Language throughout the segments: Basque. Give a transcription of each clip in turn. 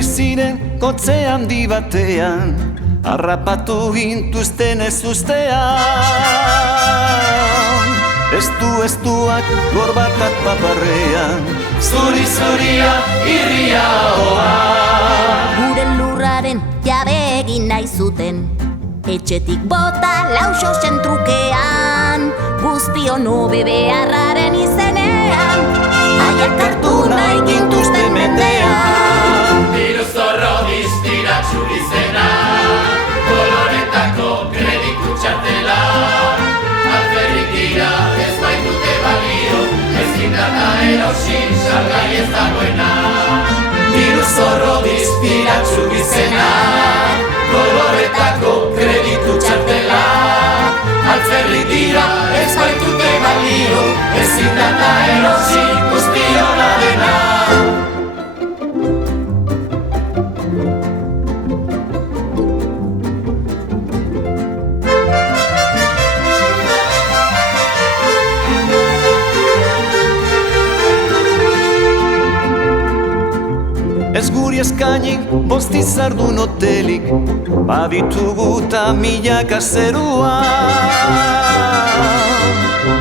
Etorri ziren kotze handi batean, harrapatu gintuzten ez ustean. Estuak gorbatak paparrean, zuri-zuria irria hoa. Gure lurraren jabe egin nahi zuten, etxetik bota lauso zentrukean, guztion hobe beharraren izenean, haiek hartu nahi gintuzten mendean. Diru zorro distiratsu izena, koloretako kreditu txartela, alferrik dira ez baitute balio, ezin data erosin salgai ez dagoena. Diru zorro distiratsu izena, koloretako kreditu txartela, alferrik dira ez baitute balio, ezin data erosin guztiona dena. Ez guri eskainik bosti zardun hotelik, baditugu ta milaka zerua.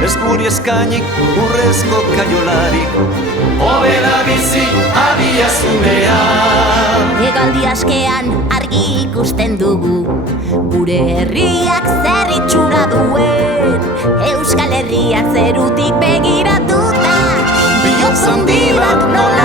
Ez guri eskainik urrezko kaiolarik, hobela bizi abiazunean. Hegaldi askean argi ikusten dugu, gure herriak zer itxura duen, Euskal Herria zerutik begiratuta, Bihotz handi bat nola